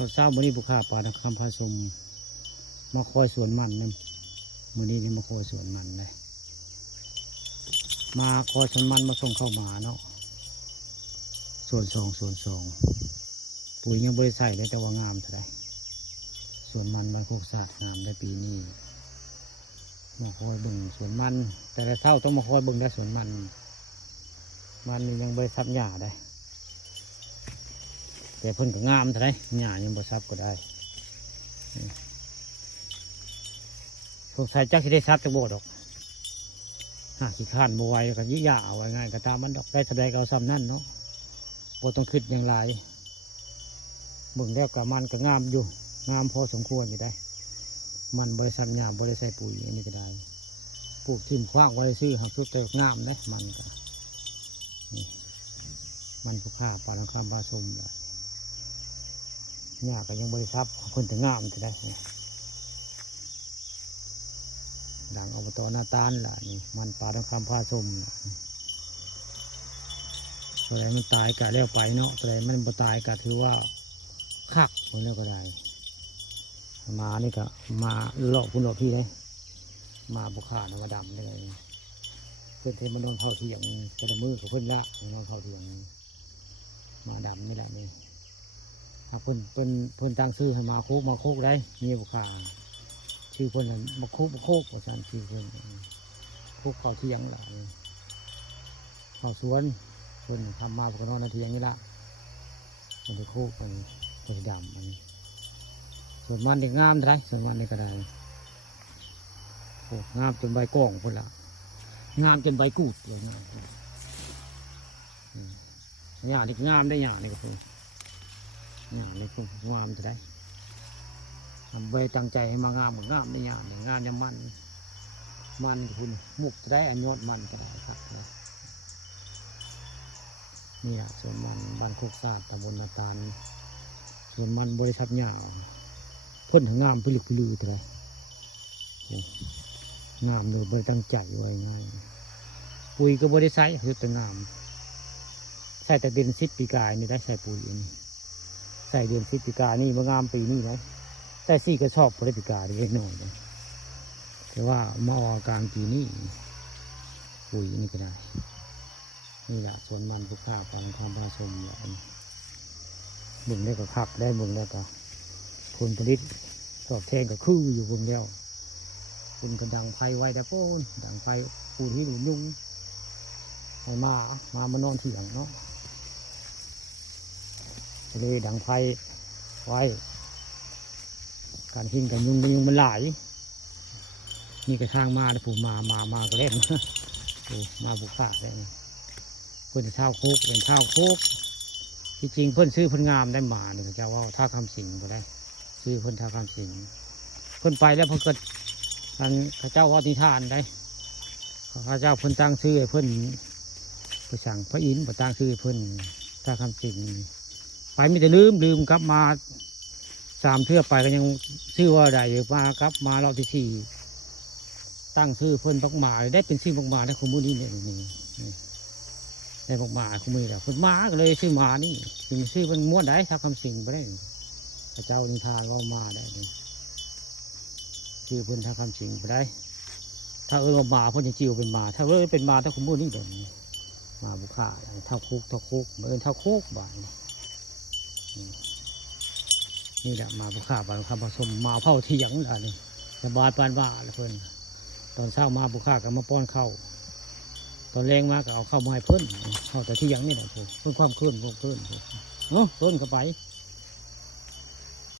รถเช้ามื้อนี้บุคคาป่าคำพาสมมาคอยสวนมันนั่นมื้อนี้นี่มาคอยสวนมันเลยมาคอยสวนมันมาส่งเข้ามาเนาะส่วนสองปุ๋ยยังบริใส่เลยแต่ว่างามเท่าไรสวนมันโคกศาสตร์งามในปีนี้มาคอยบึงสวนมันแต่ละเช้าต้องมาคอยบึงได้สวนมันนี่ยังบริซับหญ้าได้แต่เพิ่นก็งามเท่าไรหญ้ายังบริซับก็ได้สงสัยจักสิได้ซับจะโบดอกขี้ข้านบวายกับยิ่งยาเอาไว้ง่ายก็ตามมันดอกได้ทะเลก็เอาซ้ำนั่นเนาะโบต้องคิดอย่างไรบึงแล้วกับมันก็งามอยู่งามพอสมควรอยู่ได้มันบริษัทหญ้าบริษัทปุ๋ยอันนี้ก็ได้ปลูกทิ่มคว้างไว้ซื้อหางชุดเตะงามได้มันก็นี่มันผู้ข้าปลาลังคำปลาสมเลยหญ้าก็ยังบริษัทคนถึงงามจะได้ดังอบต.นาตาลล่ะนี่มันปลาทองคำพาสมตัวไหนมันตายกะแล้วไปเนาะตัวไหนมันบ่ตายกะถือว่าคักคนแล้วก็ได้มานี่ก็มาหลอกคุณหลอกพี่เลยมาบุคคามาดำเลยเพื่อนเทมันโดนเผาเถียงกระมือกับเพื่อนละโดนเผาเถียงมาดำนี่แหละนี่ถ้าเพื่อนตั้งซื้อให้มาโคกได้มีบุคคาชื่อเพื่อนมาโคกประชันชื่อเพื่อนโคกเขาเถียงแหละเขาสวนเพื่อนทำมาปกนอนนาทีอย่างนี้ละมันจะโคกมันจะดำมันส่วนมันเด็กงามได้ส่วนมันนี่ก็ได้โอ้งามจนใบก้องคนละงามจนใบกูดเลยงามหญ้าเด็กงามได้หญ้านี่ก็คือหญ้านี่คืองามจะได้ทำใบตั้งใจให้มางามเหมือนงามได้หญ้าเนี่ยงามจะมันคุณมุกจะได้อันยอดมันก็ได้ครับนี่แหละส่วนมันบ้านโคกซาดตำบลนาตาลส่วนมันบริษัทหญ้าพ่นถึงงามพิลึกพิลือเท่าไรงามเลยบริตั้งใจไว้ง่ายปุ๋ยก็บริใส่คือแต่งามใส่แต่เดือนสิบปีกายนี่ได้ใส่ปุ๋ยนี่ใส่เดือนสิบปีกายนี่มางามปีนี้ไหมแต่สี่ก็ชอบบริปีกายเล็กน้อยเลยแต่ว่ามาออกกลางปีนี้ปุ๋ยนี่ก็ได้นี่แหละส่วนมันผู้ข้าปลาความผสมแบบบึงได้ก็คักได้บึงได้ก็ผลผลิตตอบแทนก็คืออยู่บนเดียวคุณกระดังไฟไว้แต่โป้นดังไฟปูที่หลุมยุงไฟมานอนเถียงเนาะเลยดังไฟไว้การหิ้งกันยุงมันหลายนี่กระช่างมาแล้วผมมาก็เล่นมาบุกขาดเลยเพื่อนจะเช่าโคกเป็นเช่าโคกที่จริงเพื่อนซื้อเพื่อนงามได้มาเนี่ยเจ้าว่าท่าคำสิงก็ได้ซื้อเพื่อนท่าคำสิงเพื่อนไปแล้วเพื่อนก็ทางข้าเจ้าว่านิทานได้ข้าเจ้าเพื่อนตั้งชื่อเพื่อนไปสั่งพระอินทร์ไปตั้งชื่อเพื่อนท่าคำสิงไปไม่แต่ลืมกลับมา3 เทื่อไปก็ยังชื่อว่าใดมากลับมารอบที่4ตั้งชื่อเพื่อนบักหมาได้เป็นชื่อบักหมาได้คุณมือนี่เนี่ยได้บักหมาคุณมือแล้วเพื่อนมาก็เลยชื่อหมานี่ถึงชื่อมันม้วนได้ท่าคำสิงไปได้ข้าเจ้านิทานว่ามาได้ชื่อเพื่อนท่าคำสิงไปได้ถ้ามาเพื่อนจะจิ้วเป็นมาถ้าเป็นมาถ้าคุณมือนี่เดี๋ยวมาบุคคาเท่าคุกเหมือนเท่าโคกบ่ายนี่แหละมาบุคคาบางคำผสมมาเผาเถียงอะไรสบายปานว่าเพื่อนตอนเช้ามาบุคคาก็มาป้อนเข้าตอนแรงมาก็เอาเข้ามาให้เพื่อนเข้าแต่เถียงนี่แหละเพื่อนความเคลื่อนเนาะเพื่อนเข้าไป